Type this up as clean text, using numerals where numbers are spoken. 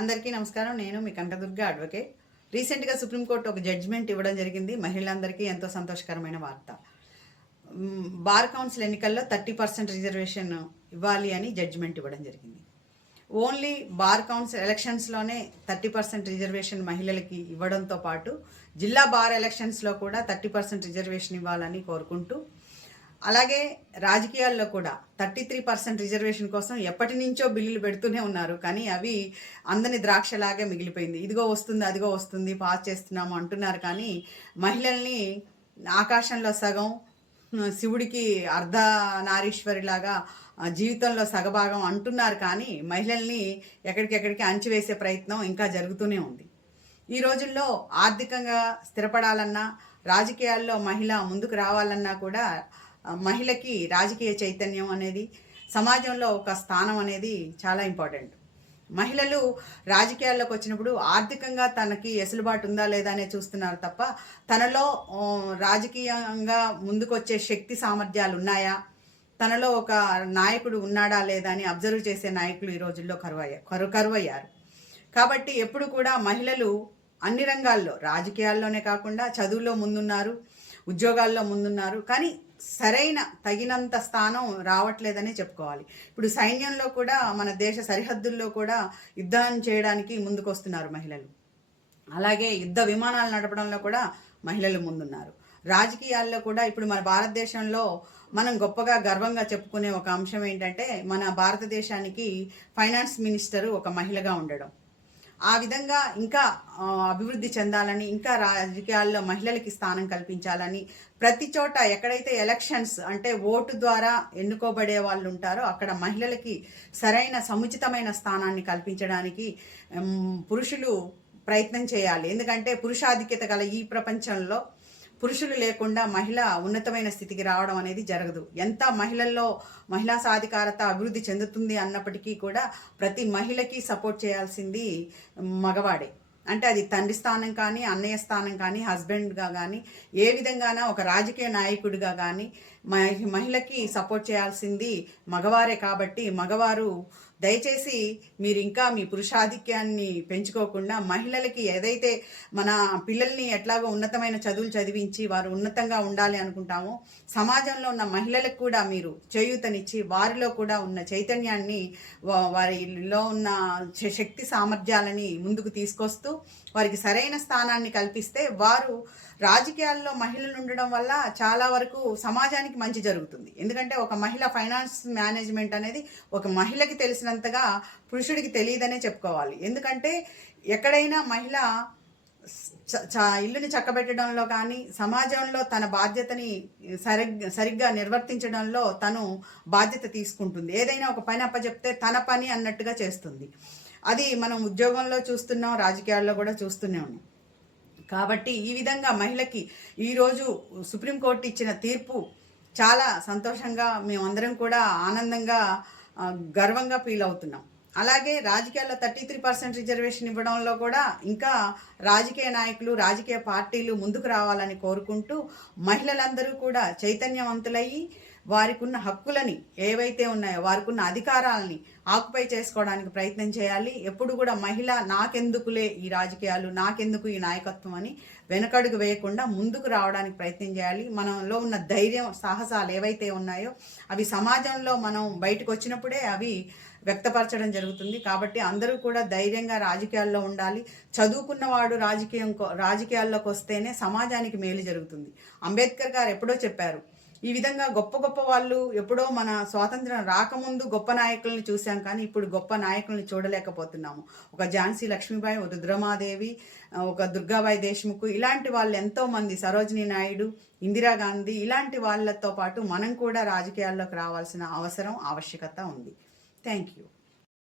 అందరికీ నమస్కారం. నేను మీ కనకదుర్గ అడ్వకేట్. రీసెంట్గా సుప్రీంకోర్టు ఒక జడ్జిమెంట్ ఇవ్వడం జరిగింది. మహిళలందరికీ ఎంతో సంతోషకరమైన వార్త. బార్ కౌన్సిల్ ఎన్నికల్లో 30% రిజర్వేషన్ ఇవ్వాలి అని జడ్జిమెంట్ ఇవ్వడం జరిగింది. ఓన్లీ బార్ కౌన్సిల్ ఎలక్షన్స్లోనే 30% రిజర్వేషన్ మహిళలకి ఇవ్వడంతో పాటు జిల్లా బార్ ఎలక్షన్స్లో కూడా 30% రిజర్వేషన్ ఇవ్వాలని కోరుకుంటూ, అలాగే రాజకీయాల్లో కూడా 33% రిజర్వేషన్ కోసం ఎప్పటి నుంచో బిల్లులు పెడుతూనే ఉన్నారు. కానీ అవి అందని ద్రాక్షలాగే మిగిలిపోయింది. ఇదిగో వస్తుంది, అదిగో వస్తుంది, పాస్ చేస్తున్నాము అంటున్నారు. కానీ మహిళల్ని ఆకాశంలో సగం, శివుడికి అర్ధనారీశ్వరిలాగా జీవితంలో సగభాగం అంటున్నారు. కానీ మహిళల్ని ఎక్కడికెక్కడికి అణచివేసే ప్రయత్నం ఇంకా జరుగుతూనే ఉంది. ఈ రోజుల్లో ఆర్థికంగా స్థిరపడాలన్నా, రాజకీయాల్లో మహిళ ముందుకు రావాలన్నా కూడా మహిళకి రాజకీయ చైతన్యం అనేది, సమాజంలో ఒక స్థానం అనేది చాలా ఇంపార్టెంట్. మహిళలు రాజకీయాల్లోకి వచ్చినప్పుడు ఆర్థికంగా తనకి ఎసులుబాటు ఉందా లేదా అనే చూస్తున్నారు తప్ప, తనలో రాజకీయంగా ముందుకొచ్చే శక్తి సామర్థ్యాలు ఉన్నాయా, తనలో ఒక నాయకుడు ఉన్నాడా లేదా అని అబ్జర్వ్ చేసే నాయకులు ఈ రోజుల్లో కరువయ్యారు. కాబట్టి ఎప్పుడు కూడా మహిళలు అన్ని రంగాల్లో, రాజకీయాల్లోనే కాకుండా చదువులో ముందున్నారు, ఉద్యోగాల్లో ముందున్నారు. కానీ సరైన తగినంత స్థానం రావట్లేదనే చెప్పుకోవాలి. ఇప్పుడు సైన్యంలో కూడా, మన దేశ సరిహద్దుల్లో కూడా యుద్ధం చేయడానికి ముందుకు వస్తున్నారు మహిళలు. అలాగే యుద్ధ విమానాలు నడపడంలో కూడా మహిళలు ముందున్నారు. రాజకీయాల్లో కూడా ఇప్పుడు మన భారతదేశంలో మనం గొప్పగా గర్వంగా చెప్పుకునే ఒక అంశం ఏంటంటే, మన భారతదేశానికి ఫైనాన్స్ మినిస్టరు ఒక మహిళగా ఉండడం. ఆ విధంగా ఇంకా అభివృద్ధి చెందాలని, ఇంకా రాజకీయాల్లో మహిళలకి స్థానం కల్పించాలని, ప్రతి చోట ఎక్కడైతే ఎలక్షన్స్ అంటే ఓటు ద్వారా ఎన్నుకోబడే వాళ్ళు ఉంటారో అక్కడ మహిళలకి సరైన సముచితమైన స్థానాన్ని కల్పించడానికి పురుషులు ప్రయత్నం చేయాలి. ఎందుకంటే పురుషాధిక్యత గల ఈ ప్రపంచంలో పురుషులు లేకుండా మహిళ ఉన్నతమైన స్థితికి రావడం అనేది జరగదు. ఎంత మహిళల్లో మహిళా సాధికారత అభివృద్ధి చెందుతుంది అన్నప్పటికీ కూడా ప్రతి మహిళకి సపోర్ట్ చేయాల్సింది మగవాడే. అంటే అది తండ్రి స్థానం కానీ, అన్నయ్య స్థానం కానీ, హస్బెండ్గా కానీ, ఏ విధంగానో ఒక రాజకీయ నాయకుడిగా కానీ మహిళకి సపోర్ట్ చేయాల్సింది మగవారే. కాబట్టి మగవారు దయచేసి మీరు ఇంకా మీ పురుషాధిక్యాన్ని పెంచుకోకుండా, మహిళలకి ఏదైతే మన పిల్లల్ని ఎట్లాగో ఉన్నతమైన చదువులు చదివించి వారు ఉన్నతంగా ఉండాలి అనుకుంటామో, సమాజంలో ఉన్న మహిళలకు కూడా మీరు చేయూతనిచ్చి వారిలో కూడా ఉన్న చైతన్యాన్ని, వారిలో ఉన్న శక్తి సామర్థ్యాలని ముందుకు తీసుకొస్తూ వారికి సరైన స్థానాన్ని కల్పిస్తే, వారు రాజకీయాల్లో మహిళలు ఉండడం వల్ల చాలా వరకు సమాజానికి మంచి జరుగుతుంది. ఎందుకంటే ఒక మహిళ ఫైనాన్స్ మేనేజ్మెంట్ అనేది ఒక మహిళకి తెలిసినంతగా పురుషుడికి తెలియదనే చెప్పుకోవాలి. ఎందుకంటే ఎక్కడైనా మహిళ ఇల్లుని చక్కబెట్టడంలో కానీ, సమాజంలో తన బాధ్యతని సరిగ్గా నిర్వర్తించడంలో తను బాధ్యత తీసుకుంటుంది. ఏదైనా ఒక పని అప్పచెప్తే తన పని అన్నట్టుగా చేస్తుంది. అది మనం ఉద్యోగంలో చూస్తున్నాం, రాజకీయాల్లో కూడా చూస్తూనే ఉన్నాం. కాబట్టి ఈ విధంగా మహిళకి ఈరోజు సుప్రీంకోర్టు ఇచ్చిన తీర్పు చాలా సంతోషంగా, మేమందరం కూడా ఆనందంగా, గర్వంగా ఫీల్ అవుతున్నాం. అలాగే రాజకీయాల్లో 33% రిజర్వేషన్ ఇవ్వడంలో కూడా ఇంకా రాజకీయ నాయకులు, రాజకీయ పార్టీలు ముందుకు రావాలని కోరుకుంటూ, మహిళలందరూ కూడా చైతన్యవంతులయ్యి వారికి ఉన్న హక్కులని ఏవైతే ఉన్నాయో, వారికి ఉన్న అధికారాలని ఆక్యుపై చేసుకోవడానికి ప్రయత్నం చేయాలి. ఎప్పుడు కూడా మహిళ నాకెందుకులే ఈ రాజకీయాలు, నాకెందుకు ఈ నాయకత్వం అని వెనకడుగు వేయకుండా ముందుకు రావడానికి ప్రయత్నం చేయాలి. మనలో ఉన్న ధైర్యం, సాహసాలు ఏవైతే ఉన్నాయో అవి సమాజంలో మనం బయటకు వచ్చినప్పుడే అవి వ్యక్తపరచడం జరుగుతుంది. కాబట్టి అందరూ కూడా ధైర్యంగా రాజకీయాల్లో ఉండాలి. చదువుకున్నవాడు రాజకీయాల్లోకి వస్తేనే సమాజానికి మేలు జరుగుతుంది. అంబేద్కర్ గారు ఎప్పుడో చెప్పారు, ఈ విధంగా గొప్ప గొప్ప వాళ్ళు ఎప్పుడో మన స్వాతంత్రం రాకముందు గొప్ప నాయకుల్ని చూసాం, కానీ ఇప్పుడు గొప్ప నాయకుల్ని చూడలేకపోతున్నాము. ఒక ఝాన్సీ లక్ష్మీబాయి, ఒక రుద్రమాదేవి, ఒక దుర్గాబాయి దేశ్ముఖ్, ఇలాంటి వాళ్ళు ఎంతోమంది, సరోజినీ నాయుడు, ఇందిరాగాంధీ, ఇలాంటి వాళ్ళతో పాటు మనం కూడా రాజకీయాల్లోకి రావాల్సిన అవసరం, ఆవశ్యకత ఉంది. Thank you.